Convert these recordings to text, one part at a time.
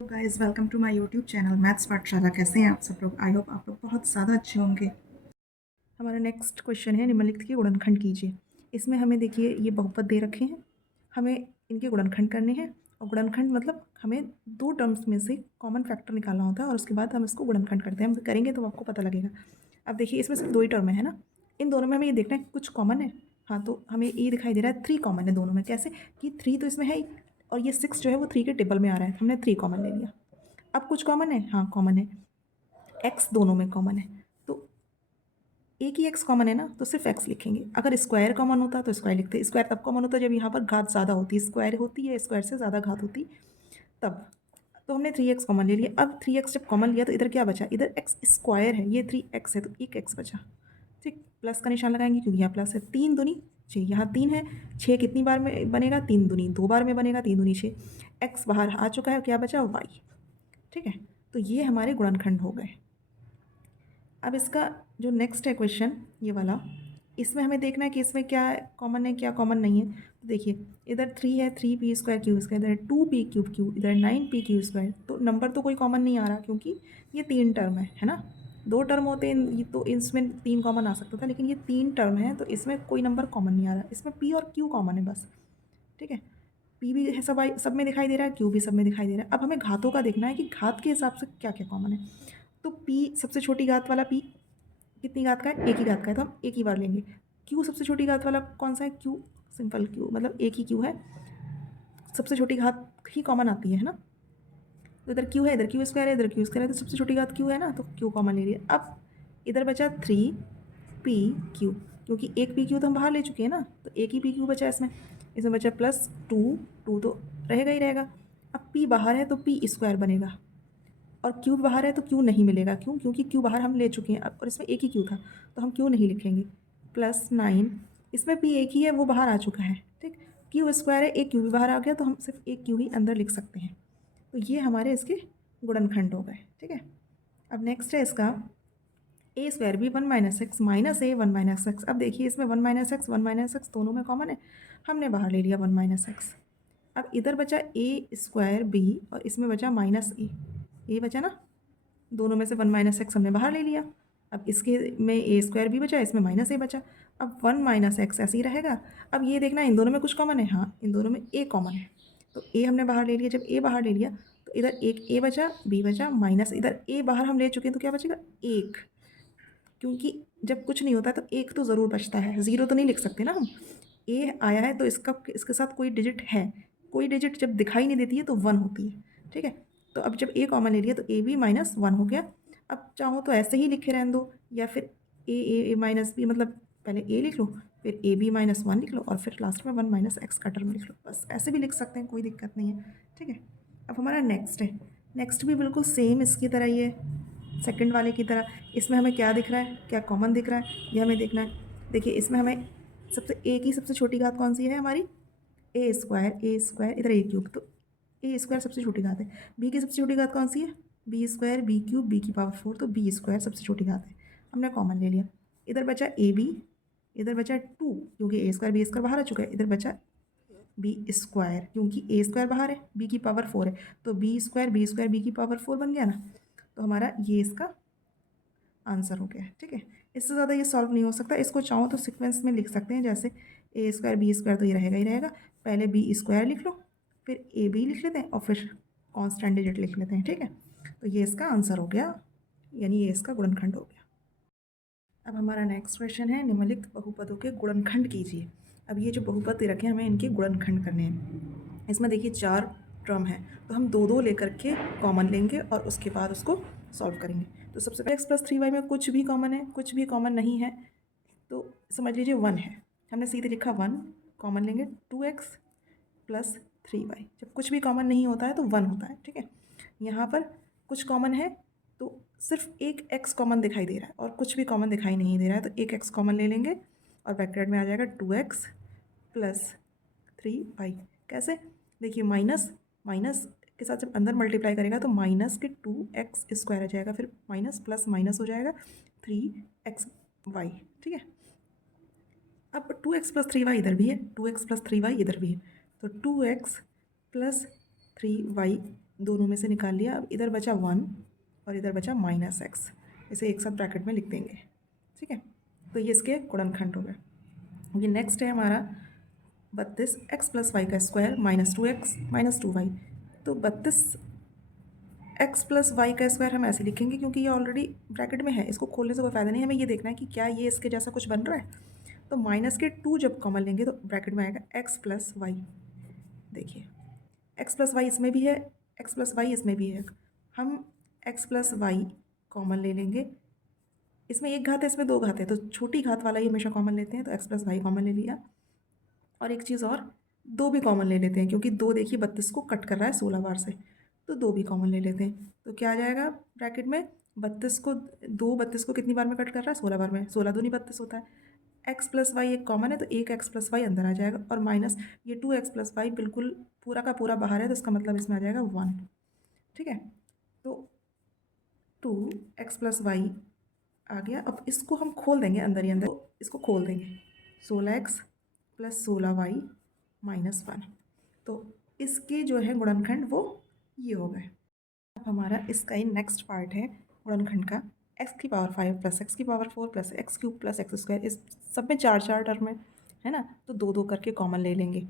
Guys welcome to my YouTube channel maths Pathshala. कैसे हैं आप सब लोग? आई होप आप लोग बहुत ज़्यादा अच्छे होंगे। हमारा नेक्स्ट क्वेश्चन है निम्नलिखित के गुणनखंड कीजिए। इसमें हमें देखिए ये बहुपद दे रखे हैं, हमें इनके गुणनखंड करने हैं। और गुणनखंड मतलब हमें दो टर्म्स में से कॉमन फैक्टर निकालना होता है और उसके बाद हम इसको गुणनखंड करते हैं। हम करेंगे तो आपको पता लगेगा। अब देखिए इसमें सिर्फ दो ही टर्म है ना, इन दोनों में हमें ये देखना है कुछ कॉमन है। हाँ, तो हमें ये दिखाई दे रहा है 3 कॉमन है दोनों में। कैसे कि 3 तो इसमें है ही, और ये 6 जो है वो 3 के टेबल में आ रहा है, हमने 3 कॉमन ले लिया। अब कुछ कॉमन है, हाँ कॉमन है, एक्स दोनों में कॉमन है, तो एक ही एक्स कॉमन है ना, तो सिर्फ एक्स लिखेंगे। अगर स्क्वायर कॉमन होता तो स्क्वायर लिखते। स्क्वायर तब कॉमन होता है जब यहाँ पर घात ज़्यादा होती है, स्क्वायर होती है स्क्वायर से ज़्यादा घात होती तब। तो हमने 3x कॉमन ले लिया। अब 3x जब कॉमन लिया तो इधर क्या बचा, इधर एक्स स्क्वायर है, ये 3x है तो एक एक्स बचा। ठीक, प्लस का निशान लगाएंगे क्योंकि यहाँ प्लस है। 3 दूनी 6, यहाँ 3 है। 6 कितनी बार में बनेगा, 3 दूनी 2 बार में बनेगा, 3 दूनी 6। एक्स बाहर आ चुका है, क्या बचा, वाई। ठीक है, तो ये हमारे गुणनखंड हो गए। अब इसका जो नेक्स्ट है क्वेश्चन ये वाला, इसमें हमें देखना है कि इसमें क्या कॉमन है क्या कॉमन नहीं है। तो देखिए इधर 3 है, 3p² इधर 2p³ इधर 9p²। तो नंबर तो कोई कॉमन नहीं आ रहा क्योंकि ये 3 टर्म है ना। 2 टर्म होते हैं ये तो इसमें 3 कॉमन आ सकता था, लेकिन ये 3 टर्म है तो इसमें कोई नंबर कॉमन नहीं आ रहा। इसमें p और q कॉमन है बस। ठीक है, p भी है सब में दिखाई दे रहा है, q भी सब में दिखाई दे रहा है। अब हमें घातों का देखना है कि घात के हिसाब से क्या क्या कॉमन है। तो p सबसे छोटी घात वाला p कितनी घात का है, एक ही घात का है, तो हम एक ही बार लेंगे। q सबसे छोटी घात वाला कौन सा है, q सिंपल q मतलब एक ही q है, सबसे छोटी घात ही कॉमन आती है ना। तो इधर q है, इधर q² है, इधर q² है, तो सबसे छोटी घात q है ना, तो q कॉमन ले लिया। अब इधर बचा 3p³ क्योंकि एक p q तो हम बाहर ले चुके हैं ना, तो एक ही p q बचा इसमें। इसमें बचा +2 तो रहेगा ही रहेगा। अब p बाहर है तो p² बनेगा, और क्यू बाहर है तो क्यू नहीं मिलेगा। क्यों, क्योंकि क्यू बाहर हम ले चुके हैं अब, और इसमें एक ही क्यू था तो हम क्यू नहीं लिखेंगे। +9 इसमें p एक ही है, वो बाहर आ चुका है। ठीक, q² है, एक क्यू भी बाहर आ गया तो हम सिर्फ एक क्यू ही अंदर लिख सकते हैं। तो ये हमारे इसके गुणनखंड हो गए। ठीक है, अब नेक्स्ट है इसका a² भी 1 - x माइनस a 1 - x। अब देखिए इसमें 1 - x दोनों में कॉमन है, हमने बाहर ले लिया 1 - x। अब इधर बचा a²b और इसमें बचा -a, ये बचा ना, दोनों में से 1 - x हमने बाहर ले लिया। अब इसके में a² भी बचा, इसमें -a बचा। अब 1 - x ऐसे ही रहेगा। अब ये देखना इन दोनों में कुछ कॉमन है, हाँ इन दोनों में a कॉमन है, तो a हमने बाहर ले लिया। जब a बाहर ले लिया तो इधर एक a बचा, b बचा, माइनस इधर a बाहर हम ले चुके हैं तो क्या बचेगा, 1। क्योंकि जब कुछ नहीं होता है तो एक तो ज़रूर बचता है, ज़ीरो तो नहीं लिख सकते ना हम। ए आया है तो इसका इसके साथ कोई डिजिट है, कोई डिजिट जब दिखाई नहीं देती है तो 1 होती है। ठीक है, तो अब जब ए कॉमन ले लिया तो ए भी -1 हो गया। अब चाहो तो ऐसे ही लिखे रहने दो, या फिर ए माइनस बी, मतलब पहले ए लिख लो, फिर ए बी -1 लिख लो, और फिर लास्ट में 1 - x का टर्म लिख लो। बस ऐसे भी लिख सकते हैं, कोई दिक्कत नहीं है। ठीक है, अब हमारा नेक्स्ट है, नेक्स्ट भी बिल्कुल सेम इसकी तरह ही है, सेकंड वाले की तरह। इसमें हमें क्या दिख रहा है, क्या कॉमन दिख रहा है, ये हमें देखना है। देखिए इसमें हमें सबसे ए की सबसे छोटी घात कौन सी है हमारी, a² इधर a³ तो a² सबसे छोटी घात है। b की सबसे छोटी घात कौन सी है, b² b³ b⁴ तो b² सबसे छोटी घात है, हमने कॉमन ले लिया। इधर बचा ab, इधर बचा 2 क्योंकि a² b² बाहर आ चुका है, इधर बचा b² क्योंकि a² बाहर है, b⁴ है, तो b² b⁴ बन गया ना। तो हमारा ये इसका आंसर हो गया। ठीक है, इससे ज़्यादा ये सॉल्व नहीं हो सकता। इसको चाहो तो सीक्वेंस में लिख सकते हैं, जैसे a² b² तो ये रहेगा ही रहेगा, पहले b² लिख लो, फिर ab लिख लेते हैं और फिर कांस्टेंट डिजिट लिख लेते हैं। ठीक है, तो ये इसका आंसर हो गया, यानी ये इसका गुणनखंड हो गया। अब हमारा नेक्स्ट क्वेश्चन है निम्नलिखित बहुपदों के गुणनखंड कीजिए। अब ये जो बहुपद दे रखे हैं हमें इनके गुणनखंड करने हैं। इसमें देखिए 4 टर्म है, तो हम 2 2 लेकर के कॉमन लेंगे और उसके बाद उसको सॉल्व करेंगे। तो सबसे पहले x+3y में कुछ भी कॉमन है, कुछ भी कॉमन नहीं है, तो समझ लीजिए 1 है, हमने सीधे लिखा 1, कॉमन लेंगे 2x + 3y। जब कुछ भी कॉमन नहीं होता है तो 1 होता है। ठीक है, यहाँ पर कुछ कॉमन है तो सिर्फ एक x कॉमन दिखाई दे रहा है और कुछ भी कॉमन दिखाई नहीं दे रहा है, तो एक x कॉमन ले लेंगे और ब्रैकेट में आ जाएगा 2x + 3y। कैसे, देखिए माइनस माइनस के साथ जब अंदर मल्टीप्लाई करेगा तो माइनस के 2x² आ जाएगा, फिर माइनस प्लस माइनस हो जाएगा 3xy। ठीक है, अब 2x + 3y इधर भी है, 2x + 3y इधर भी है, तो 2x + 3y दोनों में से निकाल लिया। अब इधर बचा 1 और इधर बचा -x, इसे एक साथ ब्रैकेट में लिख देंगे। ठीक है, तो ये इसके गुणनखंड हो गए। ये नेक्स्ट है हमारा 32 x + y का स्क्वायर -2x -2y। तो 32 x + y का स्क्वायर हम ऐसे लिखेंगे क्योंकि ये ऑलरेडी ब्रैकेट में है, इसको खोलने से कोई फ़ायदा नहीं। हमें ये देखना है कि क्या ये इसके जैसा कुछ बन रहा है। तो माइनस के 2 जब कॉमन लेंगे तो ब्रैकेट में आएगा x + y। देखिए x + y इसमें भी है, x + y इसमें भी है। हम x + y कॉमन ले लेंगे। इसमें एक घात है, इसमें दो घात है, तो छोटी घात वाला ही हमेशा कॉमन लेते हैं। तो x + y कॉमन ले लिया। और एक चीज़ और, 2 भी कॉमन ले लेते हैं क्योंकि 2 देखिए 32 को कट कर रहा है 16 बार से, तो 2 भी कॉमन ले लेते हैं। तो क्या आ जाएगा ब्रैकेट में, 32 को कितनी बार में कट कर रहा है, 16 बार में। 16 दूनी 32 होता है। x + y एक कॉमन है तो एक x + y अंदर आ जाएगा, और माइनस ये 2x + y बिल्कुल पूरा का पूरा बाहर है, तो इसका मतलब इसमें आ जाएगा 1। ठीक है, तो 2x + y आ गया। अब इसको हम खोल देंगे अंदर ही अंदर, तो इसको खोल देंगे 16x + 16y -1। तो इसके जो है गुणनखंड वो ये हो गए। अब हमारा इसका ही नेक्स्ट पार्ट है गुणनखंड का, x⁵ + x⁴ + x³ + x²। इस सब में 4 टर्म है ना, तो 2 करके कॉमन ले लेंगे।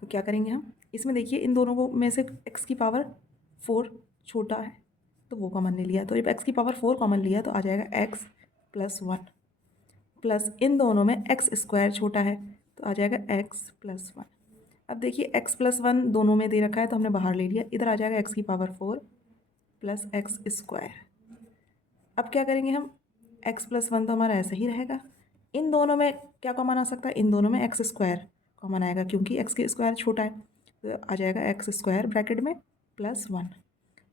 तो क्या करेंगे हम, इसमें देखिए इन दोनों को में से x⁴ छोटा है तो वो कॉमन ले लिया। तो जब x⁴ कॉमन लिया तो आ जाएगा x + 1, प्लस इन दोनों में x² छोटा है तो आ जाएगा x + 1। अब देखिए x + 1 दोनों में दे रखा है तो हमने बाहर ले लिया, इधर आ जाएगा x⁴ + x²। अब क्या करेंगे हम, x + 1 तो हमारा ऐसा ही रहेगा। इन दोनों में क्या कॉमन आ सकता है, इन दोनों में x² कॉमन आएगा क्योंकि x के स्क्वायर छोटा है, तो आ जाएगा x² ब्रैकेट में +1।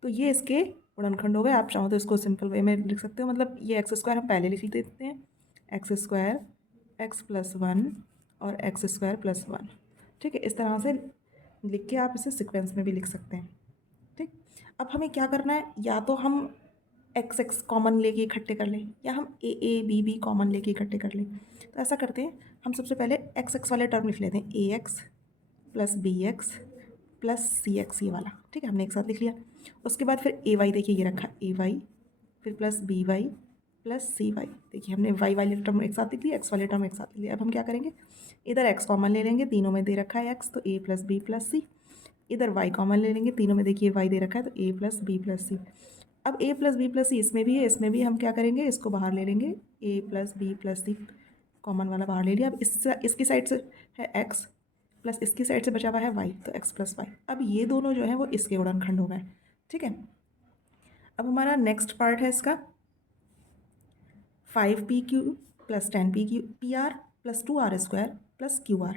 तो ये इसके गुणनखंड हो गए। आप चाहो तो इसको सिंपल वे में लिख सकते हो, मतलब ये x² हम पहले लिख देते हैं, x², x + 1 और x² + 1। ठीक है, इस तरह से लिख के आप इसे सीक्वेंस में भी लिख सकते हैं। ठीक, अब हमें क्या करना है, या तो हम x कॉमन लेके इकट्ठे कर लें, या हम a कॉमन लेके इकट्ठे कर लें। तो ऐसा करते हैं, हम सबसे पहले x वाले टर्म लिख लेते हैं, ax + bx + cx, ये वाला। ठीक है, हमने एक साथ लिख लिया। उसके बाद फिर ay, देखिए ये रखा ay, फिर + by + cy। देखिए हमने y वाले टर्म एक साथ लिख लिया, x वाले टर्म एक साथ लिख लिया। अब हम क्या करेंगे, इधर x कॉमन ले लेंगे, तीनों में दे रखा है x, तो a + b + c। इधर y कॉमन ले लेंगे, तीनों में देखिए y दे रखा है, तो a + b + c। अब a + b + c इसमें भी है, इसमें भी हम क्या करेंगे, इसको बाहर ले लेंगे, a + b + c कॉमन वाला बाहर ले लिया। अब इसकी साइड से है x प्लस इसकी साइड से बचा हुआ है y, तो x + y। अब ये दोनों जो है वो इसके गुणनखंड हो गए। ठीक है, अब हमारा नेक्स्ट पार्ट है इसका, 5pq + 10pr + 2r² + qr।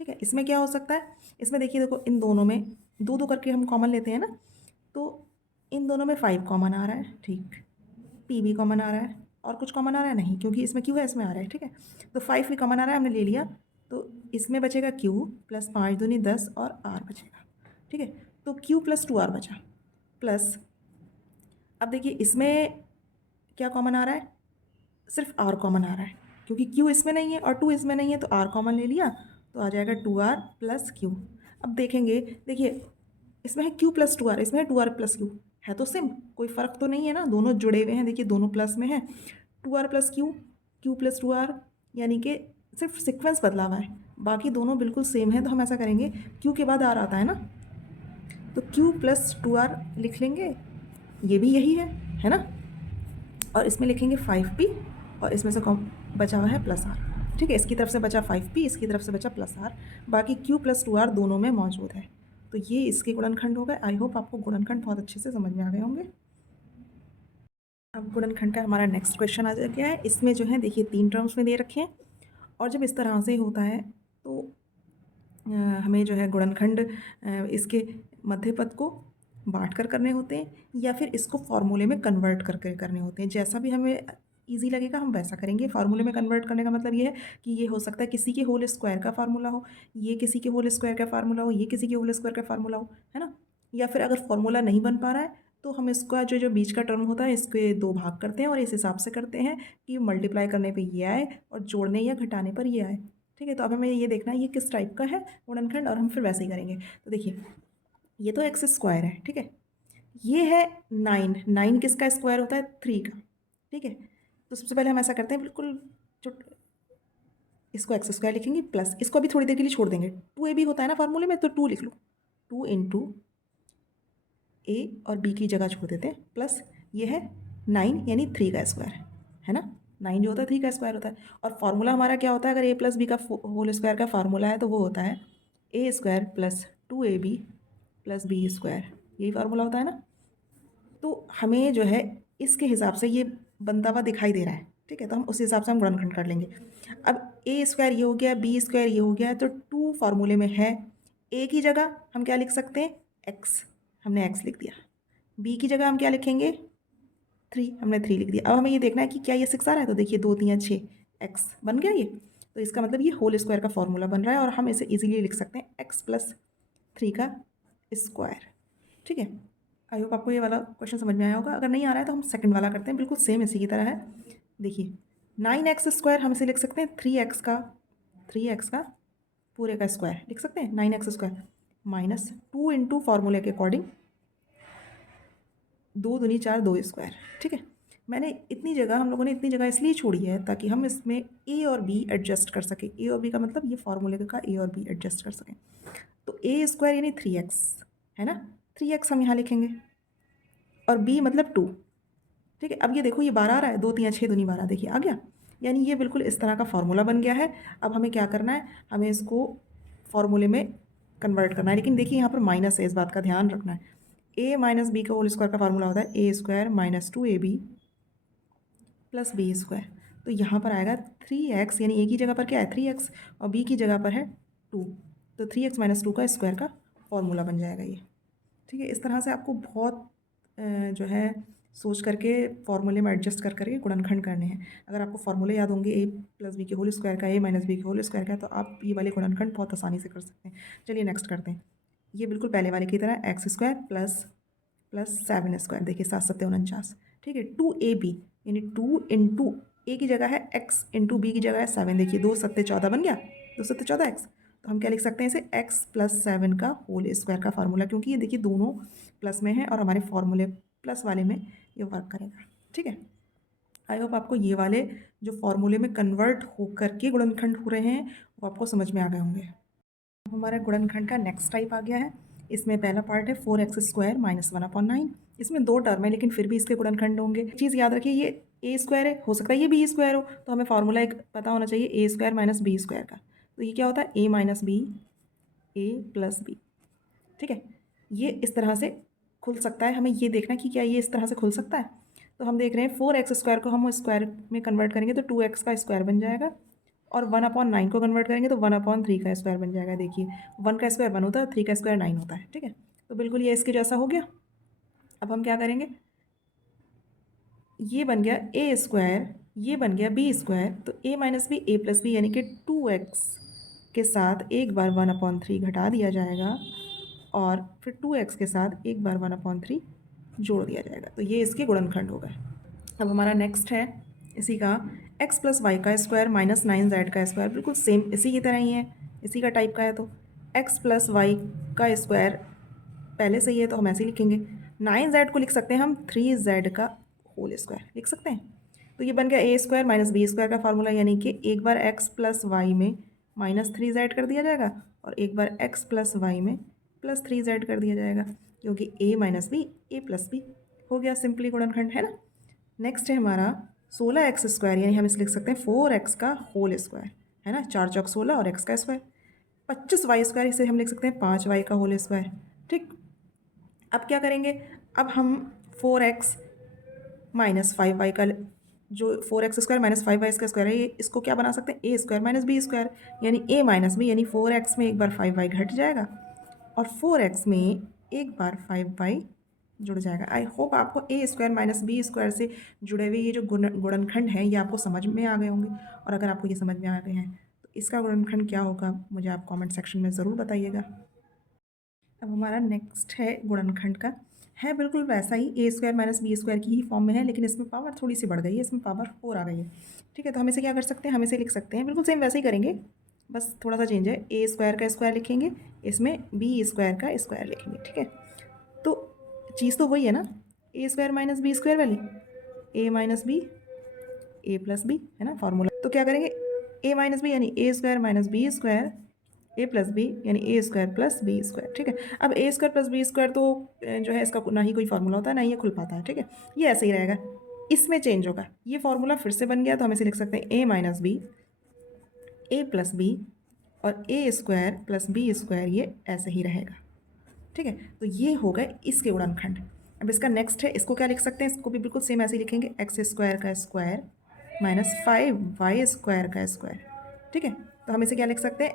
ठीक है, इसमें क्या हो सकता है, इसमें देखिए देखो इन दोनों में 2 करके हम कॉमन लेते हैं ना, तो इन दोनों में 5 कॉमन आ रहा है, ठीक, p भी कॉमन आ रहा है, और कुछ कॉमन आ रहा है नहीं, क्योंकि इसमें q है, इसमें आ रहा है। ठीक है, तो 5 भी कॉमन आ रहा है, हमने ले लिया, तो इसमें बचेगा q + 5 दूनी 10 और r बचेगा। ठीक है, तो q + 2r बचा, प्लस अब देखिए इसमें क्या कॉमन आ रहा है, सिर्फ r कॉमन आ रहा है, क्योंकि q इसमें नहीं है और 2 इसमें नहीं है, तो r कॉमन ले लिया, तो आ जाएगा 2r + q। अब देखेंगे, देखिए इसमें है q + 2r, इसमें है 2r + q, है तो सेम, कोई फ़र्क तो नहीं है ना, दोनों जुड़े हुए हैं। देखिए दोनों प्लस में है, 2r + q, q + 2r, यानी कि सिर्फ सीक्वेंस बदला हुआ है, बाकी दोनों बिल्कुल सेम है। तो हम ऐसा करेंगे, q के बाद r आता है ना, तो q + 2r लिख लेंगे, ये भी यही है ना, और इसमें लिखेंगे 5p, और इसमें से बचा हुआ है +r। ठीक है, इसकी तरफ से बचा 5p, इसकी तरफ से बचा +r, बाकी q + 2r दोनों में मौजूद है। तो ये इसके गुणनखंड हो गए। आई होप आपको गुणनखंड बहुत अच्छे से समझ में आ गए होंगे। अब गुणनखंड का हमारा नेक्स्ट क्वेश्चन आ गया है। इसमें जो है देखिए 3 टर्म्स में दे रखे हैं, और जब इस तरह से होता है तो हमें जो है गुणनखंड इसके मध्य पद को बांट कर करने होते हैं, या फिर इसको फार्मूले में कन्वर्ट करके करने होते हैं। जैसा भी हमें ईजी लगेगा हम वैसा करेंगे। फार्मूले में कन्वर्ट करने का मतलब ये है कि ये हो सकता है किसी के होल स्क्वायर का फार्मूला हो, ये किसी के होल स्क्वायर का फार्मूला हो, ये किसी के होल स्क्वायर का फार्मूला हो, है ना। या फिर अगर फार्मूला नहीं बन पा रहा है तो हम इसका जो जो बीच का टर्म होता है इसके 2 भाग करते हैं, और इस हिसाब से करते हैं कि मल्टीप्लाई करने पे ये आए और जोड़ने या घटाने पर ये आए। ठीक है, तो अब हमें ये देखना है ये किस टाइप का है गुणनखंड, और हम फिर वैसे ही करेंगे। तो देखिए ये तो एक्स स्क्वायर है, ठीक है। ये है 9, 9 किसका स्क्वायर होता है? 3 का, ठीक है। तो सबसे पहले हम ऐसा करते हैं, बिल्कुल जो इसको एक्स स्क्वायर लिखेंगे प्लस इसको अभी थोड़ी देर के लिए छोड़ देंगे, 2 ए बी होता है ना फार्मूले में, तो 2 लिख लो, 2 इंटू ए और बी की जगह छोड़ देते हैं, प्लस ये है 9 यानी 3 का स्क्वायर है ना। 9 जो होता है 3 का स्क्वायर होता है। और फार्मूला हमारा क्या होता है? अगर ए प्लस बी का होल स्क्वायर का फार्मूला है तो वो होता है a square plus 2ab plus b square, यही फार्मूला होता है ना। तो हमें जो है इसके हिसाब से ये बनता हुआ दिखाई दे रहा है, ठीक है। तो हम उस हिसाब से हम गुणनखंड कर लेंगे। अब ए स्क्वायर ये हो गया, बी स्क्वायर ये हो गया, तो 2 फार्मूले में है। ए की जगह हम क्या लिख सकते हैं? एक्स, हमने एक्स लिख दिया। बी की जगह हम क्या लिखेंगे? 3, हमने 3 लिख दिया। अब हमें ये देखना है कि क्या ये 6 आ रहा है, तो देखिए 2 3 6, एक्स बन गया ये। तो इसका मतलब ये होल स्क्वायर का फॉर्मूला बन रहा है और हम इसे इजीली लिख सकते हैं एक्स प्लस 3 का स्क्वायर, ठीक है। आई होप आपको ये वाला क्वेश्चन समझ में आया होगा। अगर नहीं आ रहा है तो हम सेकंड वाला करते हैं, बिल्कुल सेम इसी की तरह है। देखिए 9x स्क्वायर हम इसे लिख सकते हैं 3x का पूरे का स्क्वायर लिख सकते हैं, 9x स्क्वायर माइनस 2 इंटू फार्मूले के अकॉर्डिंग 2 दूनी 4 2 स्क्वायर, ठीक है। मैंने इतनी जगह, हम लोगों ने इतनी जगह इसलिए छोड़ी है ताकि हम इसमें ए और बी एडजस्ट कर सकें। ए और बी का मतलब ये फार्मूले का ए और बी एडजस्ट कर सकें। तो ए स्क्वायर यानी 3x है ना, 3x हम यहाँ लिखेंगे और बी मतलब 2, ठीक है। अब ये देखो ये 12 आ रहा है, 2 3 6 दूनी 12, देखिए आ गया। यानी ये बिल्कुल इस तरह का फार्मूला बन गया है। अब हमें क्या करना है? हमें इसको फार्मूले में कन्वर्ट करना है, लेकिन देखिए यहाँ पर माइनस है, इस बात का ध्यान रखना है। ए माइनस बी का होल स्क्वायर का फार्मूला होता है a square minus 2ab plus b square. तो यहाँ पर आएगा 3x, यानी ए की जगह पर क्या है? 3x और बी की जगह पर है 2, तो 3x माइनस 2 का स्क्वायर का फॉर्मूला बन जाएगा ये, ठीक है। इस तरह से आपको बहुत जो है सोच करके फॉर्मूले में एडजस्ट कर करके गुणनखंड करने हैं। अगर आपको फॉर्मूले याद होंगे ए प्लस बी के होल स्क्वायर का, ए माइनस बी के होल स्क्वायर का, तो आप ये वाले गुणनखंड बहुत आसानी से कर सकते हैं। चलिए नेक्स्ट करते हैं। ये बिल्कुल पहले वाले की तरह एक्स स्क्वायर प्लस 7 स्क्वायर, देखिए 7 7 49, ठीक है। 2ab यानी 2 इंटू ए की जगह है एक्स इंटू बी की जगह है 7, देखिए 2 7 14 बन गया, 2 7 14 एक्स। तो हम क्या लिख सकते हैं इसे? एक्स प्लस 7 का होल स्क्वायर का फार्मूला, क्योंकि ये देखिए दोनों प्लस में है और हमारे फॉर्मूले प्लस वाले में ये वर्क करेगा, ठीक है। आई होप आपको ये वाले जो फॉर्मूले में कन्वर्ट होकर के गुणनखंड हो रहे हैं वो आपको समझ में आ गए होंगे। हमारा गुणनखंड का नेक्स्ट टाइप आ गया है। इसमें पहला पार्ट है 4x स्क्वायर माइनस 1/9। इसमें 2 टर्म है लेकिन फिर भी इसके गुणनखंड होंगे। चीज़ याद रखिए, ये ए स्क्वायर है, हो सकता है ये बी स्क्वायर हो, तो हमें फार्मूला एक पता होना चाहिए ए स्क्वायर माइनस बी स्क्वायर का। तो ये क्या होता है? A minus B, A plus B, ठीक है। ये इस तरह से खुल सकता है, हमें ये देखना कि क्या ये इस तरह से खुल सकता है। तो हम देख रहे हैं 4x स्क्वायर को हम स्क्वायर में कन्वर्ट करेंगे तो 2x का स्क्वायर बन जाएगा, और 1/9 को कन्वर्ट करेंगे तो 1/3 का स्क्वायर बन जाएगा। देखिए 1 का स्क्वायर 1 होता है, 3 का स्क्वायर 9 होता है, ठीक है। तो बिल्कुल ये इसके जैसा हो गया। अब हम क्या करेंगे? ये बन गया ए स्क्वायर, ये बन गया बी स्क्वायर, तो ए minus B A plus B यानी कि 2x के साथ एक बार 1/3 घटा दिया जाएगा और फिर 2x के साथ एक बार 1/3 जोड़ दिया जाएगा। तो ये इसके गुणनखंड हो गए। अब हमारा नेक्स्ट है इसी का x प्लस वाई का स्क्वायर माइनस 9z का स्क्वायर, बिल्कुल सेम इसी की तरह ही है, इसी का टाइप का है। तो x प्लस वाई का स्क्वायर पहले से ही है तो हम ऐसे ही लिखेंगे। 9z को लिख सकते हैं हम 3z का होल स्क्वायर लिख सकते हैं। तो ये बन गया A square minus B square का फार्मूला, यानी कि एक बार x प्लस वाई में माइनस 3z कर दिया जाएगा और एक बार x प्लस वाई में प्लस 3z कर दिया जाएगा, क्योंकि a minus B A plus B हो गया, सिंपली गुणनखंड है ना। नेक्स्ट है हमारा 16x स्क्वायर, यानी हम इसे लिख सकते हैं 4x का होल स्क्वायर, है ना। 4 चौक 16 और x का स्क्वायर 25y स्क्वायर, इसे हम लिख सकते हैं 5y का होल स्क्वायर, ठीक। अब क्या करेंगे? अब हम 4x माइनस 5y का जो 4x स्क्वायर माइनस 5y का स्क्वायर है, ये इसको क्या बना सकते हैं? ए स्क्वायर माइनस बी स्क्वायर, यानी a माइनस बी, यानी 4x में एक बार 5y घट जाएगा और 4x में एक बार 5y जुड़ जाएगा। आई होप आपको ए स्क्वायर माइनस बी स्क्वायर से जुड़े हुए ये जो गुणनखंड हैं ये आपको समझ में आ गए होंगे। और अगर आपको ये समझ में आ गए हैं तो इसका गुणनखंड क्या होगा मुझे आप कमेंट सेक्शन में ज़रूर बताइएगा। अब हमारा नेक्स्ट है गुणनखंड का, है बिल्कुल वैसा ही, ए स्क्वायर माइनस बी स्क्वायर की ही फॉर्म में है, लेकिन इसमें पावर थोड़ी सी बढ़ गई है, इसमें पावर 4 आ गई है, ठीक है। तो हम इसे क्या कर सकते हैं? हम इसे लिख सकते हैं बिल्कुल सेम वैसे ही करेंगे, बस थोड़ा सा चेंज है, ए स्क्वायर का स्क्वायर लिखेंगे, इसमें बी स्क्वायर का स्क्वायर लिखेंगे, ठीक है। तो चीज़ तो वही है ना, ए स्क्वायर माइनस बी स्क्वायर वाली, ए minus B A plus B, है ना फॉर्मूला। तो क्या करेंगे, ए माइनस बी यानी ए स्क्वायर माइनस बी स्क्वायर, ए प्लस बी यानी ए स्क्वायर प्लस बी स्क्वायर, ठीक है। अब ए स्क्वायर प्लस बी स्क्वायर तो जो है इसका ना ही कोई फार्मूला होता है, ना ही ये खुल पाता है, ठीक है। ये ऐसे ही रहेगा, इसमें चेंज होगा, ये फार्मूला फिर से बन गया, तो हम इसे लिख सकते हैं ए minus B A plus B और ए स्क्वायर प्लस बी स्क्वायर, ये ऐसे ही रहेगा, ठीक है। तो ये हो गए इसके गुणनखंड। अब इसका नेक्स्ट है, इसको क्या लिख सकते हैं, इसको भी बिल्कुल सेम ऐसे ही लिखेंगे, एक्स स्क्वायर का स्क्वायर माइनस 5y स्क्वायर का स्क्वायर, ठीक है। तो हम इसे क्या लिख सकते हैं,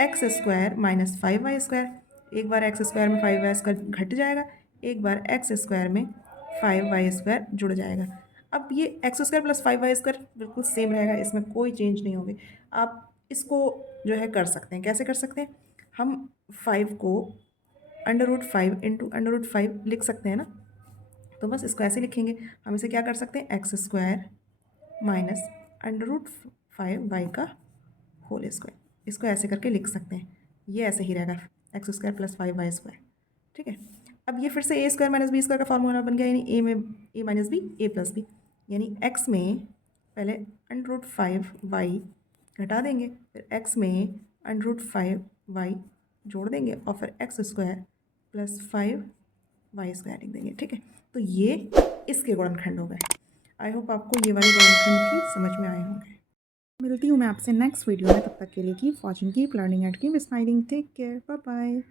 x square minus 5y square, एक बार एक्स स्क्वायर में 5y स्क्वायर घट जाएगा, एक बार एक्स स्क्वायर में 5y स्क्वायर जुड़ जाएगा। अब ये x square plus 5y square बिल्कुल सेम रहेगा, इसमें कोई चेंज नहीं होगी। आप इसको जो है कर सकते हैं, कैसे कर सकते हैं, हम 5 को √5 इंटू √5 लिख सकते हैं ना, तो बस इसको ऐसे लिखेंगे। हम इसे क्या कर सकते हैं, एक्स स्क्वायर माइनस √5y का होल स्क्वायर, इसको ऐसे करके लिख सकते हैं, ये ऐसे ही रहेगा, x square plus 5y square, ठीक है। अब ये फिर से ए स्क्वायर माइनस बी स्क्वायर का फॉर्मूला बन गया, यानी ए में ए minus B A plus B, यानी एक्स में पहले √5y घटा देंगे, फिर एक्स में √5y जोड़ देंगे और फिर x square plus 5y square लिख देंगे, ठीक है। तो ये इसके गुणनखंड हो गए। आई होप आपको ये वाले गुणनखंड भी समझ में आए होंगे। मिलती हूँ मैं आपसे नेक्स्ट वीडियो में, तब तक के लिए keep watching, keep learning and keep smiling, take care, bye bye.